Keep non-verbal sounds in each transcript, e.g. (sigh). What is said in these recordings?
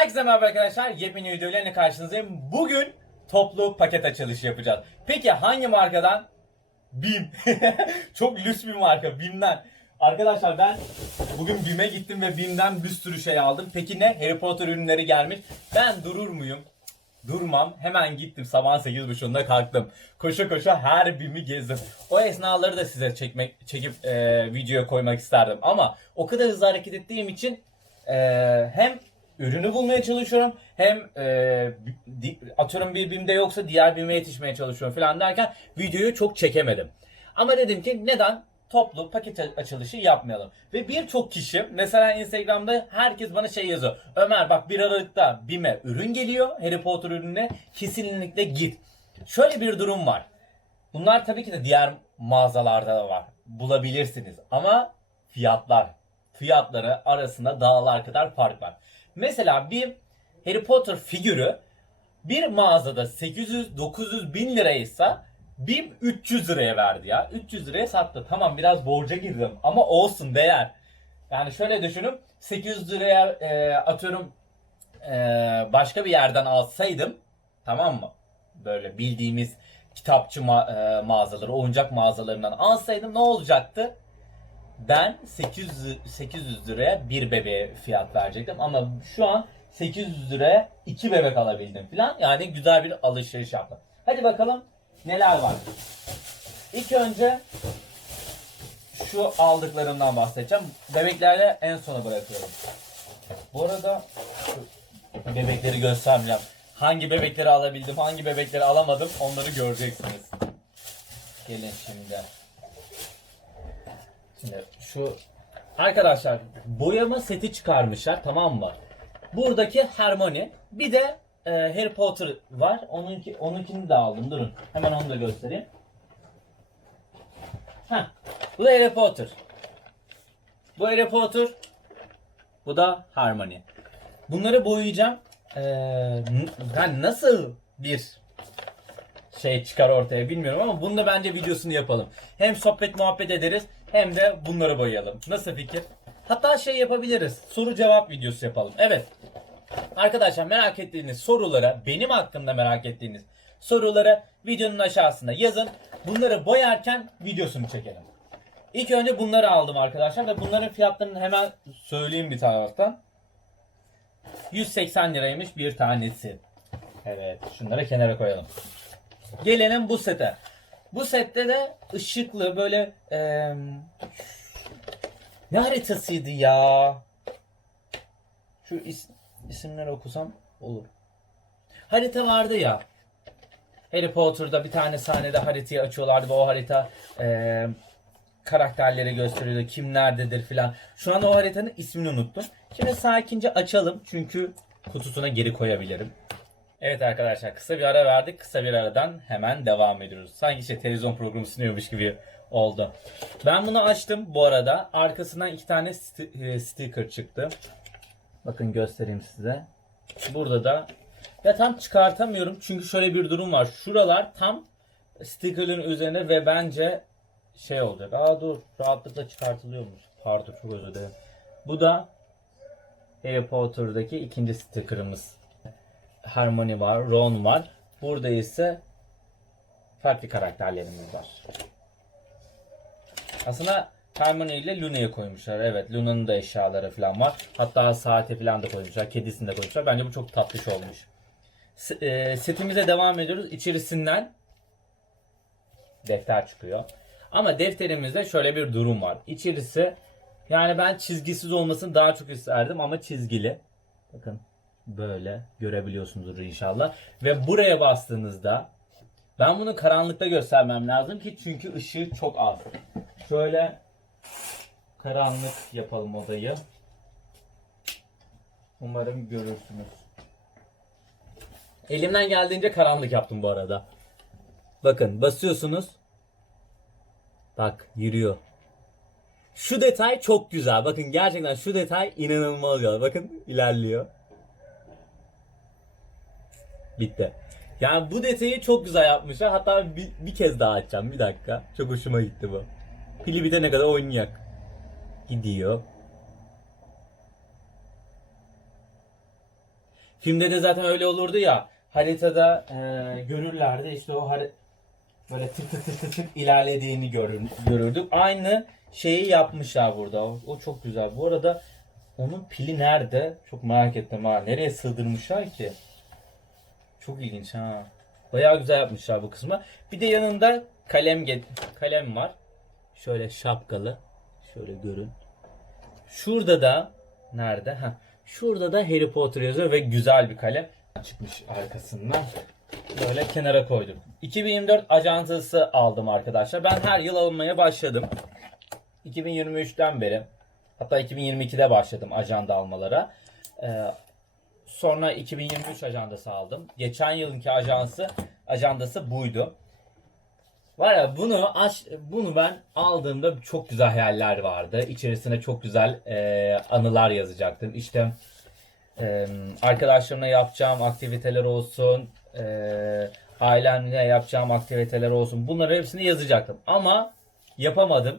Herkese merhaba arkadaşlar. Yepyeni videoyla karşınızdayım. Bugün toplu paket açılışı yapacağız. Peki hangi markadan? BİM. (laughs) Çok lüks bir marka BİM'den. Arkadaşlar ben bugün BİM'e gittim ve BİM'den bir sürü şey aldım. Peki ne? Harry Potter ürünleri gelmiş. Ben durur muyum? Durmam. Hemen gittim sabah 8.30'da kalktım. Koşa koşa her BİM'i gezdim. O esnaları da size çekmek çekip e, videoya koymak isterdim. Ama o kadar hızlı hareket ettiğim için e, hem ürünü bulmaya çalışıyorum hem e, atıyorum bir BİM'de yoksa diğer BİM'e yetişmeye çalışıyorum falan derken videoyu çok çekemedim. Ama dedim ki neden toplu paket açılışı yapmayalım. Ve birçok kişi mesela Instagram'da herkes bana şey yazıyor. Ömer bak bir Aralık'ta BİM'e ürün geliyor. Harry Potter ürününe kesinlikle git. Şöyle bir durum var. Bunlar tabii ki de diğer mağazalarda da var. Bulabilirsiniz. Ama fiyatlar, fiyatları arasında dağlar kadar fark var. Mesela bir Harry Potter figürü bir mağazada 800-900 bin liraysa BİM 300 liraya verdi ya. 300 liraya sattı. Tamam biraz borca girdim ama olsun değer. Yani şöyle düşünün 800 liraya e, atıyorum e, başka bir yerden alsaydım tamam mı? Böyle bildiğimiz kitapçı ma- e, mağazaları, oyuncak mağazalarından alsaydım ne olacaktı? Ben 800 800 liraya bir bebeğe fiyat verecektim ama şu an 800 liraya iki bebek alabildim falan. Yani güzel bir alışveriş yaptım. Hadi bakalım neler var. İlk önce şu aldıklarımdan bahsedeceğim. Bebeklerle en sona bırakıyorum. Bu arada bebekleri göstermeyeceğim. Hangi bebekleri alabildim, hangi bebekleri alamadım onları göreceksiniz. Gelin şimdi. Şimdi şu arkadaşlar boyama seti çıkarmışlar tamam mı? Buradaki Hermione bir de e, Harry Potter var. Onunki onunkini de aldım. Durun. Hemen onu da göstereyim. Heh. Bu da Harry Potter. Bu Harry Potter. Bu da Hermione. Bunları boyayacağım. Ee, ben nasıl bir şey çıkar ortaya bilmiyorum ama bunu da bence videosunu yapalım. Hem sohbet muhabbet ederiz hem de bunları boyayalım. Nasıl fikir? Hatta şey yapabiliriz. Soru cevap videosu yapalım. Evet. Arkadaşlar merak ettiğiniz sorulara, benim hakkımda merak ettiğiniz soruları videonun aşağısında yazın. Bunları boyarken videosunu çekelim. İlk önce bunları aldım arkadaşlar ve bunların fiyatlarını hemen söyleyeyim bir taraftan. 180 liraymış bir tanesi. Evet, şunları kenara koyalım. Gelelim bu sete. Bu sette de ışıklı böyle eee, ne haritasıydı ya? Şu is, isimleri okusam olur. Harita vardı ya. Harry Potter'da bir tane sahnede haritayı açıyorlardı ve o harita eee, karakterleri gösteriyordu. Kim nerededir filan. Şu an o haritanın ismini unuttum. Şimdi sakince açalım çünkü kutusuna geri koyabilirim. Evet arkadaşlar kısa bir ara verdik. Kısa bir aradan hemen devam ediyoruz. Sanki işte televizyon programı sunuyormuş gibi oldu. Ben bunu açtım bu arada. Arkasından iki tane sti- e, sticker çıktı. Bakın göstereyim size. Burada da ya tam çıkartamıyorum çünkü şöyle bir durum var. Şuralar tam sticker'ın üzerine ve bence şey olacak. Aa dur rahatlıkla çıkartılıyormuş. Pardon çok özür dilerim. Bu da Harry Potter'daki ikinci sticker'ımız. Hermione var, Ron var. Burada ise farklı karakterlerimiz var. Aslında Hermione ile Luna'yı koymuşlar. Evet, Luna'nın da eşyaları falan var. Hatta saati falan da koymuşlar. Kedisini de koymuşlar. Bence bu çok tatlış olmuş. S- e, setimize devam ediyoruz. İçerisinden defter çıkıyor. Ama defterimizde şöyle bir durum var. İçerisi yani ben çizgisiz olmasını daha çok isterdim ama çizgili. Bakın böyle görebiliyorsunuzdur inşallah. Ve buraya bastığınızda ben bunu karanlıkta göstermem lazım ki çünkü ışığı çok az. Şöyle karanlık yapalım odayı. Umarım görürsünüz. Elimden geldiğince karanlık yaptım bu arada. Bakın basıyorsunuz. Bak yürüyor. Şu detay çok güzel. Bakın gerçekten şu detay inanılmaz güzel. Bakın ilerliyor. Bitti. Yani bu detayı çok güzel yapmışlar. Hatta bir, bir kez daha açacağım. Bir dakika. Çok hoşuma gitti bu. Pili bitene kadar oynayak. Gidiyor. Filmde de zaten öyle olurdu ya. Haritada e, görürlerdi işte o hari böyle tık tık tık tık tık ilerlediğini görür, görürdük. Aynı şeyi yapmışlar burada. O, o çok güzel. Bu arada onun pili nerede? Çok merak ettim ha. Nereye sığdırmışlar ki? Çok ilginç ha. Bayağı güzel yapmışlar bu kısmı. Bir de yanında kalem kalem var. Şöyle şapkalı. Şöyle görün. Şurada da nerede? Ha. Şurada da Harry Potter yazıyor ve güzel bir kalem çıkmış arkasından. Böyle kenara koydum. 2024 ajantası aldım arkadaşlar. Ben her yıl almaya başladım. 2023'ten beri hatta 2022'de başladım ajanda almalara. Ee, sonra 2023 ajandası aldım. Geçen yılınki ajansı ajandası buydu. Var ya bunu aç bunu ben aldığımda çok güzel hayaller vardı. İçerisine çok güzel e, anılar yazacaktım. İşte e, arkadaşlarımla yapacağım aktiviteler olsun, e, ailemle yapacağım aktiviteler olsun. Bunları hepsini yazacaktım. Ama yapamadım.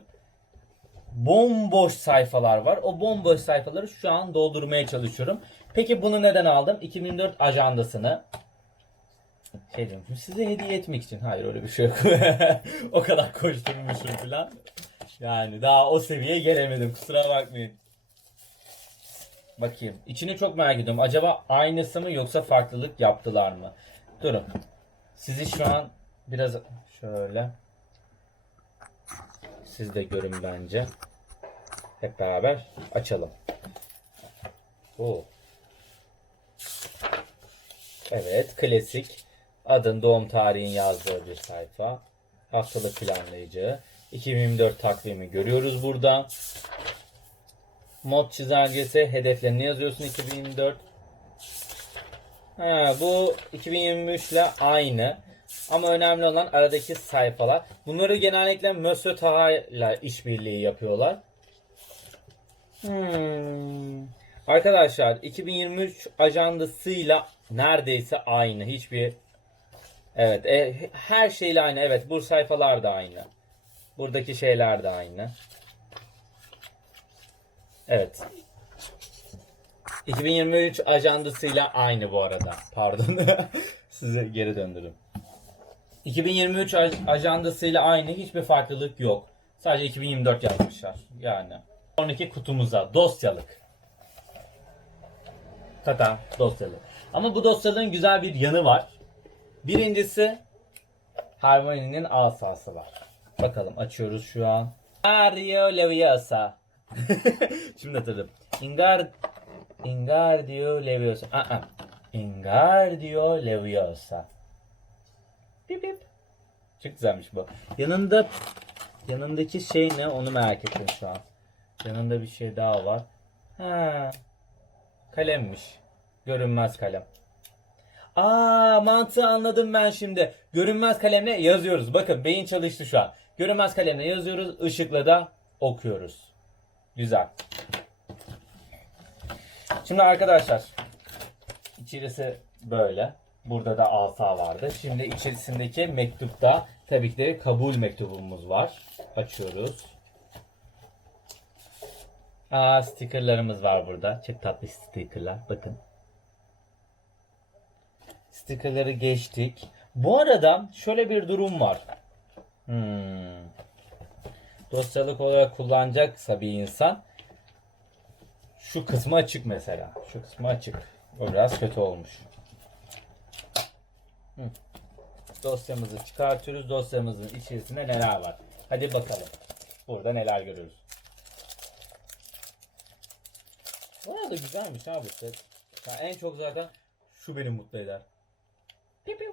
Bomboş sayfalar var. O bomboş sayfaları şu an doldurmaya çalışıyorum. Peki bunu neden aldım? 2024 ajandasını şey diyorum size hediye etmek için. Hayır öyle bir şey yok. (laughs) o kadar koşturmuşum falan. Yani daha o seviyeye gelemedim kusura bakmayın. Bakayım. İçini çok merak ediyorum. Acaba aynısı mı yoksa farklılık yaptılar mı? Durun. Sizi şu an biraz şöyle siz de görün bence. Hep beraber açalım. Oo. Evet, klasik. Adın, doğum tarihin yazdığı bir sayfa. Haftalık planlayıcı. 2024 takvimi görüyoruz burada. Mod çizelgesi, hedeflerini yazıyorsun 2024. Ha, bu 2023 ile aynı. Ama önemli olan aradaki sayfalar. Bunları genellikle Mösyö Taha ile işbirliği yapıyorlar. Hmm. Arkadaşlar 2023 ajandasıyla neredeyse aynı. Hiçbir Evet, e, her şeyle aynı. Evet, bu sayfalar da aynı. Buradaki şeyler de aynı. Evet. 2023 ajandasıyla aynı bu arada. Pardon. (laughs) Sizi geri döndürüm. 2023 aj- ajandasıyla aynı. Hiçbir farklılık yok. Sadece 2024 yazmışlar. Yani. Sonraki kutumuza dosyalık. Tata dosyalık. Ama bu dosyalığın güzel bir yanı var. Birincisi Hermione'nin asası var. Bakalım açıyoruz şu an. Ingardio Leviosa. (laughs) Şimdi hatırladım. Ingar Ingardio Leviosa. Aa. Ingardio Leviosa. Bip bip. Çok güzelmiş bu. Yanında yanındaki şey ne onu merak ettim şu an. Yanında bir şey daha var. Ha. Kalemmiş. Görünmez kalem. Aa mantığı anladım ben şimdi. Görünmez kalemle yazıyoruz. Bakın beyin çalıştı şu an. Görünmez kalemle yazıyoruz. ışıkla da okuyoruz. Güzel. Şimdi arkadaşlar içerisi böyle. Burada da asa vardı. Şimdi içerisindeki mektupta tabii ki de kabul mektubumuz var. Açıyoruz. Aa stickerlarımız var burada. Çok tatlı stickerlar. Bakın. Stickerları geçtik. Bu arada şöyle bir durum var. Hmm. Dosyalık olarak kullanacaksa bir insan şu kısmı açık mesela. Şu kısmı açık. O biraz kötü olmuş. Dosyamızı çıkartıyoruz. Dosyamızın içerisinde neler var? Hadi bakalım. Burada neler görüyoruz. Bayağı da güzelmiş abi set. Ya en çok zaten şu beni mutlu eder. Piu piu.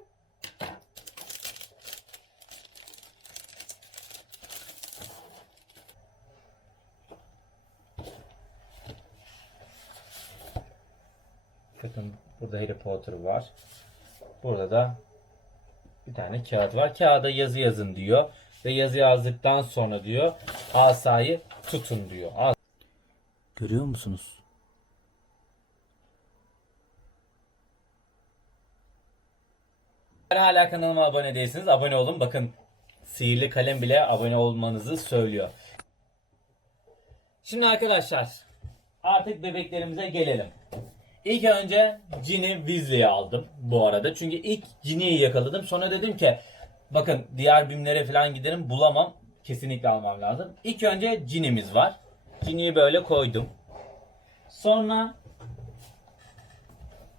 Bakın burada Harry Potter var. Burada da bir tane kağıt var. Kağıda yazı yazın diyor. Ve yazı yazdıktan sonra diyor asayı tutun diyor. As- Görüyor musunuz? Hala kanalıma abone değilseniz abone olun. Bakın sihirli kalem bile abone olmanızı söylüyor. Şimdi arkadaşlar artık bebeklerimize gelelim. İlk önce Ginny Weasley'i aldım bu arada. Çünkü ilk Ginny'yi yakaladım. Sonra dedim ki bakın diğer bimlere falan giderim bulamam. Kesinlikle almam lazım. İlk önce Ginny'miz var. Ginny'yi böyle koydum. Sonra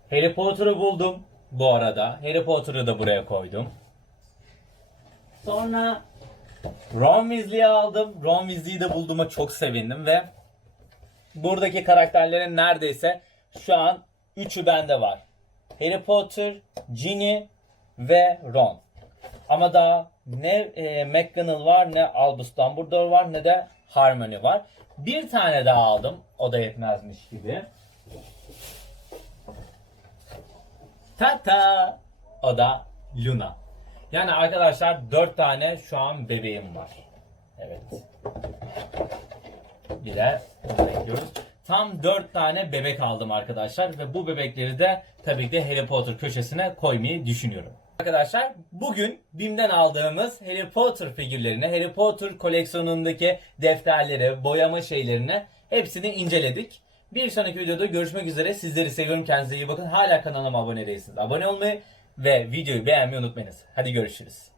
Harry Potter'ı buldum bu arada. Harry Potter'ı da buraya koydum. Sonra Ron Weasley'i aldım. Ron Weasley'i de bulduğuma çok sevindim ve buradaki karakterlerin neredeyse şu an üçü bende var. Harry Potter, Ginny ve Ron. Ama daha ne e, McGonagall var ne Albus Dumbledore var ne de Hermione var. Bir tane daha aldım. O da yetmezmiş gibi. Tata! O da Luna. Yani arkadaşlar dört tane şu an bebeğim var. Evet. Bir de bunu bekliyoruz. Tam 4 tane bebek aldım arkadaşlar ve bu bebekleri de tabii ki de Harry Potter köşesine koymayı düşünüyorum. Arkadaşlar bugün BİM'den aldığımız Harry Potter figürlerini, Harry Potter koleksiyonundaki defterleri, boyama şeylerini hepsini inceledik. Bir sonraki videoda görüşmek üzere. Sizleri seviyorum. Kendinize iyi bakın. Hala kanalıma abone değilsiniz. Abone olmayı ve videoyu beğenmeyi unutmayınız. Hadi görüşürüz.